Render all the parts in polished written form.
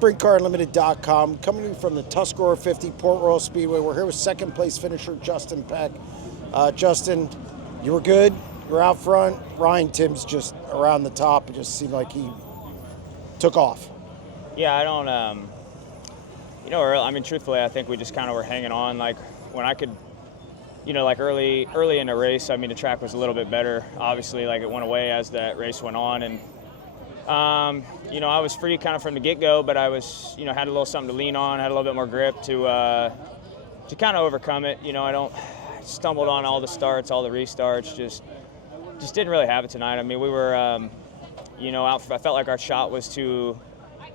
SprintCarUnlimited.com, coming to you from the Tuscarora 50 Port Royal Speedway. We're here with second place finisher Justin Peck. Justin, you were good. You were out front. Ryan Tim's just around the top. It just seemed like he took off. Yeah, I don't, truthfully, I think we just kind of were hanging on. Like, when I could, early in the race, the track was a little bit better. Obviously, it went away as that race went on. And, I was free kind of from the get-go, but I was, had a little something to lean on, had a little bit more grip to kind of overcome it. I stumbled on all the starts, all the restarts, just didn't really have it tonight. We were, I felt like our shot was to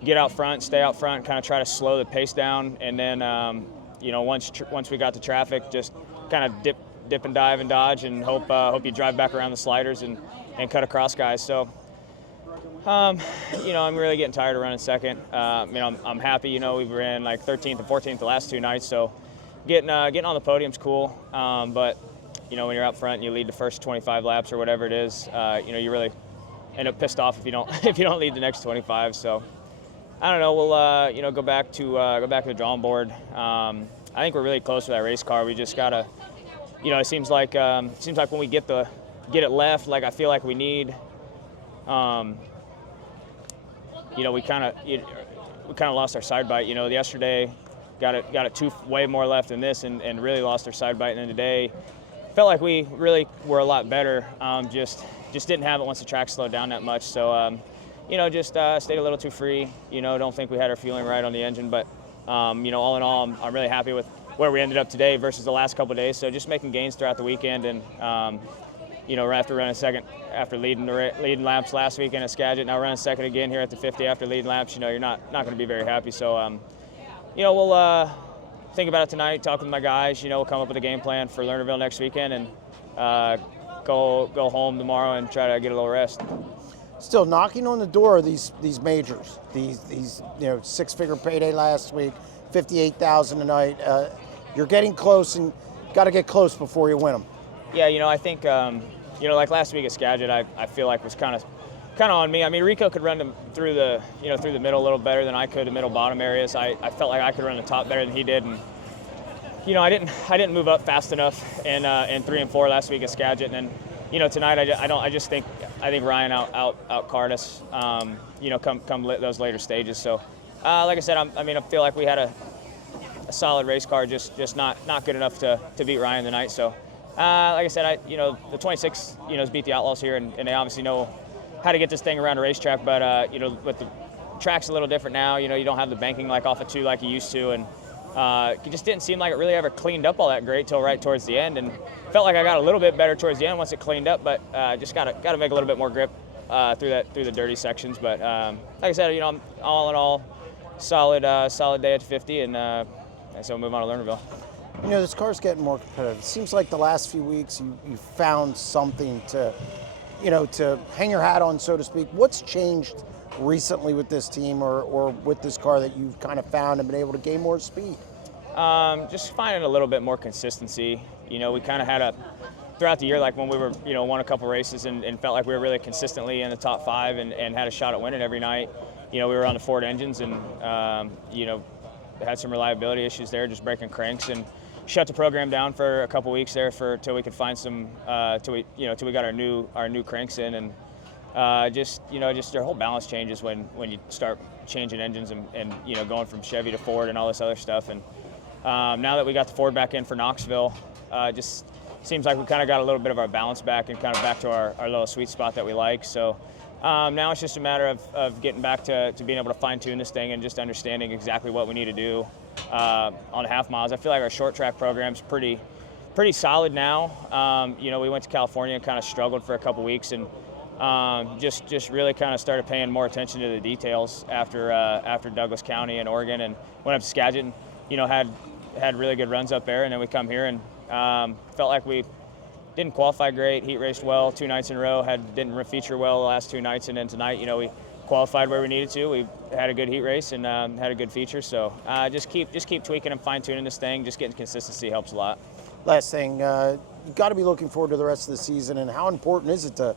get out front, stay out front, kind of try to slow the pace down, and then, once we got to traffic, just kind of dip and dive and dodge, and hope you drive back around the sliders and cut across guys. So, I'm really getting tired of running second. I'm happy. We were in 13th and 14th the last two nights, so getting on the podium's cool. But when you're out front and you lead the first 25 laps or whatever it is, you really end up pissed off if you don't lead the next 25. So. I don't know. We'll go back to the drawing board. I think we're really close to that race car. We just gotta, it seems like when we get it left, I feel like we need, we kind of lost our side bite. Yesterday got it way more left than this, and really lost our side bite. And then today felt like we really were a lot better. Just didn't have it once the track slowed down that much. So. Just stayed a little too free. Don't think we had our feeling right on the engine. But, all in all, I'm really happy with where we ended up today versus the last couple of days. So just making gains throughout the weekend. And, right after running second, after leading laps last weekend at Skagit, now running second again here at the 50 after leading laps, you're not going to be very happy. So, we'll think about it tonight, talk with my guys. We'll come up with a game plan for Lernerville next weekend and go home tomorrow and try to get a little rest. Still knocking on the door of these majors, these six-figure payday last week, $58,000 a night. You're getting close, and got to get close before you win them. Yeah, I think like last week at Skagit, I feel like was kind of on me. Rico could run through the middle a little better than I could, the middle bottom areas. I felt like I could run the top better than he did, and I didn't move up fast enough in 3 and 4 last week at Skagit, and then. Tonight I think Ryan out card us. Come those later stages. So, like I said, I feel like we had a solid race car, just not good enough to beat Ryan tonight. So, like I said, the 26 has beat the Outlaws here, and they obviously know how to get this thing around a racetrack. But with the track's a little different now. You don't have the banking off of 2 like you used to, and it just didn't seem like it really ever cleaned up all that great till right towards the end, and felt like I got a little bit better towards the end once it cleaned up, but just got to make a little bit more grip through the dirty sections. But like I said, all in all, solid day at 50, and so we'll move on to Lernerville. This car's getting more competitive. It seems like the last few weeks you found something to hang your hat on, so to speak. What's changed recently with this team or with this car that you've kind of found and been able to gain more speed? Just finding a little bit more consistency. We kind of had throughout the year, when we were, won a couple races and felt like we were really consistently in the top 5 and had a shot at winning every night. We were on the Ford engines and, had some reliability issues there, just breaking cranks, and shut the program down for a couple weeks there till we could find some, till we got our new cranks in, and just your whole balance changes when you start changing engines and going from Chevy to Ford and all this other stuff. And now that we got the Ford back in for Knoxville, just seems like we kind of got a little bit of our balance back and kind of back to our little sweet spot that we like. So now it's just a matter of getting back to being able to fine-tune this thing and just understanding exactly what we need to do on the half miles. I feel like our short track program's pretty solid now. We went to California and kind of struggled for a couple weeks, and just really kind of started paying more attention to the details after Douglas County and Oregon, and went up to Skagit and had really good runs up there, and then we come here and felt like we didn't qualify great, heat raced well 2 nights in a row, didn't feature well the last 2 nights, and then tonight we qualified where we needed to. We had a good heat race and had a good feature, so just keep tweaking and fine tuning this thing. Just getting consistency helps a lot. Last thing, you've got to be looking forward to the rest of the season, and how important is it to,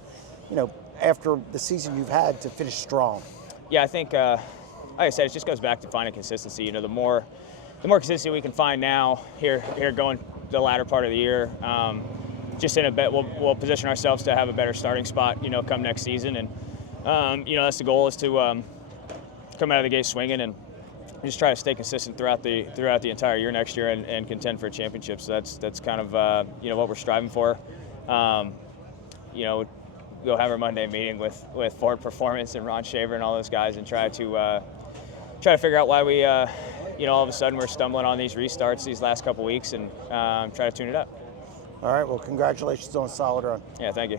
after the season you've had, to finish strong? Yeah, I think like I said, it just goes back to finding consistency. You know, the more consistency we can find now here going the latter part of the year, just in a bit, we'll position ourselves to have a better starting spot, you know, come next season. And you know, that's the goal, is to come out of the gate swinging and just try to stay consistent throughout the entire year next year and contend for a championship. So that's kind of you know, what we're striving for. You know, go have our Monday meeting with Ford Performance and Ron Shaver and all those guys and try to figure out why we you know, all of a sudden we're stumbling on these restarts these last couple weeks, and try to tune it up. All right, well, congratulations on a solid run. Yeah, thank you.